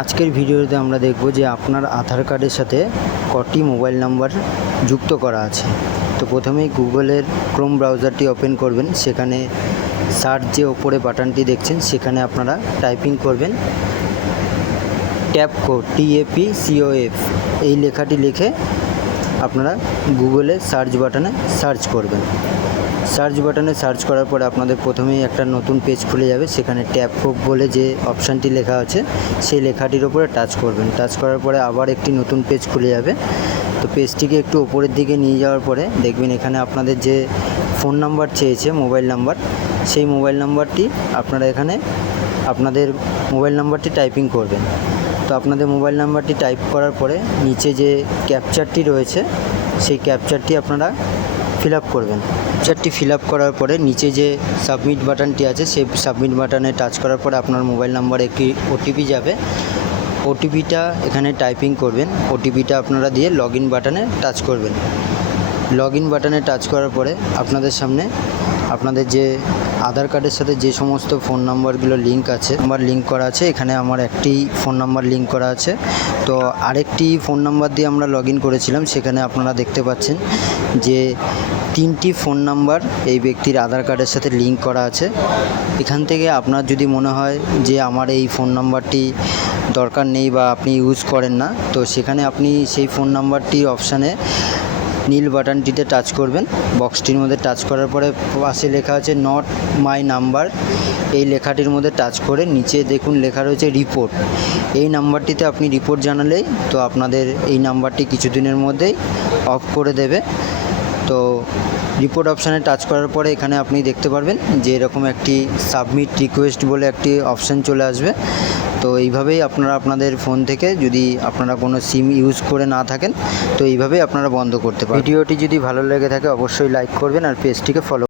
আজকের ভিডিওতে আমরা দেখব যে আপনার আধার কার্ডের সাথে কটি মোবাইল নাম্বার যুক্ত করা আছে। তো প্রথমেই গুগলের ক্রোম ব্রাউজারটি ওপেন করবেন, সেখানে সার্চ যে ওপরে বাটনটি দেখছেন সেখানে আপনারা টাইপিং করবেন ট্যাপকো TAPCOF, এই লেখাটি লিখে আপনারা গুগলে সার্চ বাটনে সার্চ করবেন। সার্চ বাটনে সার্চ করার পরে আপনাদের প্রথমেই একটা নতুন পেজ খুলে যাবে, সেখানে ট্যাপকো বলে যে অপশানটি লেখা আছে সেই লেখাটির উপরে টাচ করবেন। টাচ করার পরে আবার একটি নতুন পেজ খুলে যাবে। তো পেজটিকে একটু ওপরের দিকে নিয়ে যাওয়ার পরে দেখবেন এখানে আপনাদের যে ফোন নাম্বার চেয়েছে মোবাইল নাম্বার, সেই মোবাইল নাম্বারটি আপনারা এখানে আপনাদের মোবাইল নাম্বারটি টাইপিং করবেন। তো আপনাদের মোবাইল নাম্বারটি টাইপ করার পরে নিচে যে ক্যাপচারটি রয়েছে সেই ক্যাপচারটি আপনারা ফিল আপ করবেন। ক্যাপচারটি ফিল আপ করার পরে নিচে যে সাবমিট বাটনটি আছে সেই সাবমিট বাটনে টাচ করার পরে আপনার মোবাইল নাম্বারে একটি ওটিপি যাবে। ওটিপিটা এখানে টাইপিং করবেন। ওটিপিটা আপনারা দিয়ে লগ ইন বাটনে টাচ করবেন। লগ ইন বাটনে টাচ করার পরে আপনাদের সামনে আপনাদের যে আধার কার্ডের সাথে যে সমস্ত ফোন নাম্বারগুলো লিঙ্ক করা আছে, এখানে আমার একটি ফোন নাম্বার লিঙ্ক করা আছে। তো আরেকটি ফোন নাম্বার দিয়ে আমরা লগ ইন করেছিলাম, সেখানে আপনারা দেখতে পাচ্ছেন যে 3টি ফোন নাম্বার এই ব্যক্তির আধার কার্ডের সাথে লিঙ্ক করা আছে। এখান থেকে আপনার যদি মনে হয় যে আমার এই ফোন নাম্বারটি দরকার নেই বা আপনি ইউজ করেন না, তো সেখানে আপনি সেই ফোন নাম্বারটির অপশানে নীল বাটনটিতে টাচ করবেন। বক্সটির মধ্যে টাচ করার পরে পাশে লেখা আছে নট মাই নাম্বার, এই লেখাটির মধ্যে টাচ করে নিচে দেখুন লেখা রয়েছে রিপোর্ট। এই নাম্বারটিতে আপনি রিপোর্ট জানালেই তো আপনাদের এই নাম্বারটি কিছুদিনের মধ্যেই অফ করে দেবে। তো রিপোর্ট অপশানে টাচ করার পরে এখানে আপনি দেখতে পারবেন যে এরকম একটি সাবমিট রিকোয়েস্ট বলে একটি অপশান চলে আসবে। তো এইভাবেই আপনারা আপনাদের ফোন থেকে, যদি আপনারা কোনো সিম ইউজ করে না থাকেন, তো এইভাবেই আপনারা বন্ধ করতে পারেন। ভিডিওটি যদি ভালো লেগে থাকে অবশ্যই লাইক করবেন আর পেজটিকে ফলো